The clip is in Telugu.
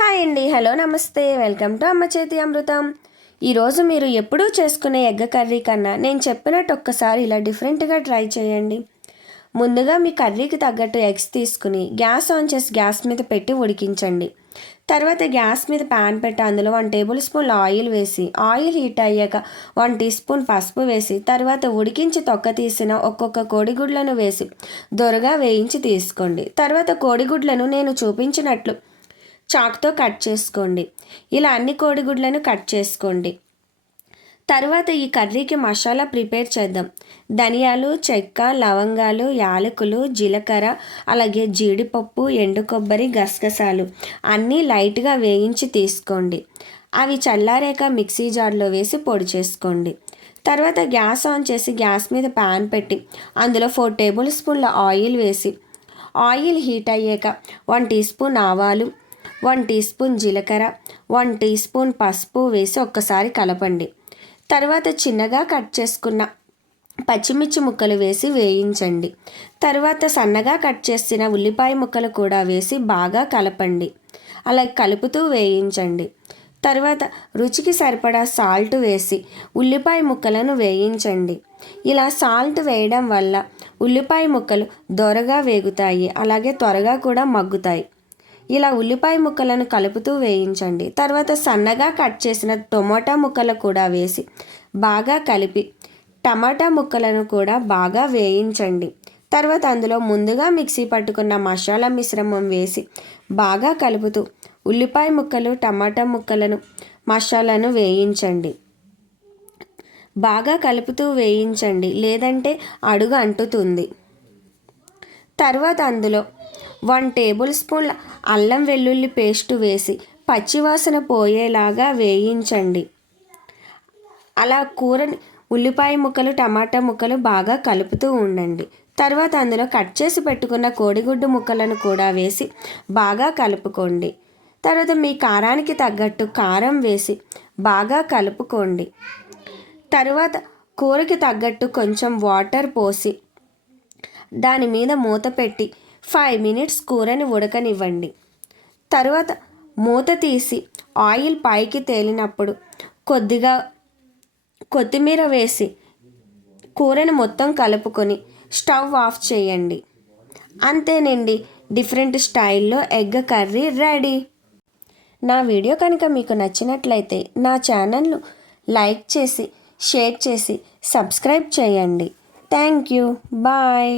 హాయ్ అండి. హలో నమస్తే. వెల్కమ్ టు అమ్మ చేతి అమృతం. ఈరోజు మీరు ఎప్పుడూ చేసుకునే ఎగ్గ కర్రీ కన్నా నేను చెప్పినట్టు ఒక్కసారి ఇలా డిఫరెంట్గా ట్రై చేయండి. ముందుగా మీ కర్రీకి తగ్గట్టు ఎగ్స్ తీసుకుని గ్యాస్ ఆన్ చేసి గ్యాస్ మీద పెట్టి ఉడికించండి. తర్వాత గ్యాస్ మీద ప్యాన్ పెట్టి అందులో వన్ టేబుల్ స్పూన్ ఆయిల్ వేసి ఆయిల్ హీట్ అయ్యాక వన్ టీ స్పూన్ పసుపు వేసి తర్వాత ఉడికించి తొక్క తీసిన ఒక్కొక్క కోడిగుడ్లను వేసి దొరగా వేయించి తీసుకోండి. తర్వాత కోడిగుడ్లను నేను చూపించినట్లు చాక్తో కట్ చేసుకోండి. ఇలా అన్ని కోడిగుడ్లను కట్ చేసుకోండి. తర్వాత ఈ కర్రీకి మసాలా ప్రిపేర్ చేద్దాం. ధనియాలు చెక్క లవంగాలు యాలకులు జీలకర్ర అలాగే జీడిపప్పు ఎండు కొబ్బరి గసగసాలు అన్నీ లైట్గా వేయించి తీసుకోండి. అవి చల్లారాక మిక్సీ జార్లో వేసి పొడి చేసుకోండి. తర్వాత గ్యాస్ ఆన్ చేసి గ్యాస్ మీద ప్యాన్ పెట్టి అందులో ఫోర్ టేబుల్ స్పూన్ల ఆయిల్ వేసి ఆయిల్ హీట్ అయ్యాక వన్ టీ స్పూన్ ఆవాలు వన్ టీ స్పూన్ జీలకర్ర వన్ టీ స్పూన్ పసుపు వేసి ఒక్కసారి కలపండి. తర్వాత చిన్నగా కట్ చేసుకున్న పచ్చిమిర్చి ముక్కలు వేసి వేయించండి. తర్వాత సన్నగా కట్ చేసిన ఉల్లిపాయ ముక్కలు కూడా వేసి బాగా కలపండి. అలా కలుపుతూ వేయించండి. తర్వాత రుచికి సరిపడా సాల్ట్ వేసి ఉల్లిపాయ ముక్కలను వేయించండి. ఇలా సాల్ట్ వేయడం వల్ల ఉల్లిపాయ ముక్కలు దొరగా వేగుతాయి అలాగే త్వరగా కూడా మగ్గుతాయి. ఇలా ఉల్లిపాయ ముక్కలను కలుపుతూ వేయించండి. తర్వాత సన్నగా కట్ చేసిన టొమాటా ముక్కలు కూడా వేసి బాగా కలిపి టమాటా ముక్కలను కూడా బాగా వేయించండి. తర్వాత అందులో ముందుగా మిక్సీ పట్టుకున్న మసాలా మిశ్రమం వేసి బాగా కలుపుతూ ఉల్లిపాయ ముక్కలు టమాటా ముక్కలను మసాలాను వేయించండి. బాగా కలుపుతూ వేయించండి. లేదంటే అడుగు అంటుతుంది. తర్వాత అందులో వన్ టేబుల్ స్పూన్ల అల్లం వెల్లుల్లి పేస్టు వేసి పచ్చివాసన పోయేలాగా వేయించండి. అలా కూరని ఉల్లిపాయ ముక్కలు టమాటా ముక్కలు బాగా కలుపుతూ ఉండండి. తర్వాత అందులో కట్ చేసి పెట్టుకున్న కోడిగుడ్డు ముక్కలను కూడా వేసి బాగా కలుపుకోండి. తర్వాత మీ కారానికి తగ్గట్టు కారం వేసి బాగా కలుపుకోండి. తర్వాత కూరకి తగ్గట్టు కొంచెం వాటర్ పోసి దాని మీద మూత పెట్టి ఫైవ్ మినిట్స్ కూరని ఉడకనివ్వండి. తర్వాత మూత తీసి ఆయిల్ పైకి తేలినప్పుడు కొద్దిగా కొత్తిమీర వేసి కూరని మొత్తం కలుపుకొని స్టవ్ ఆఫ్ చేయండి. అంతేనండి డిఫరెంట్ స్టైల్లో ఎగ్ కర్రీ రెడీ. నా వీడియో కనుక మీకు నచ్చినట్లయితే నా ఛానల్ను లైక్ చేసి షేర్ చేసి సబ్స్క్రైబ్ చేయండి. Thank you. బాయ్.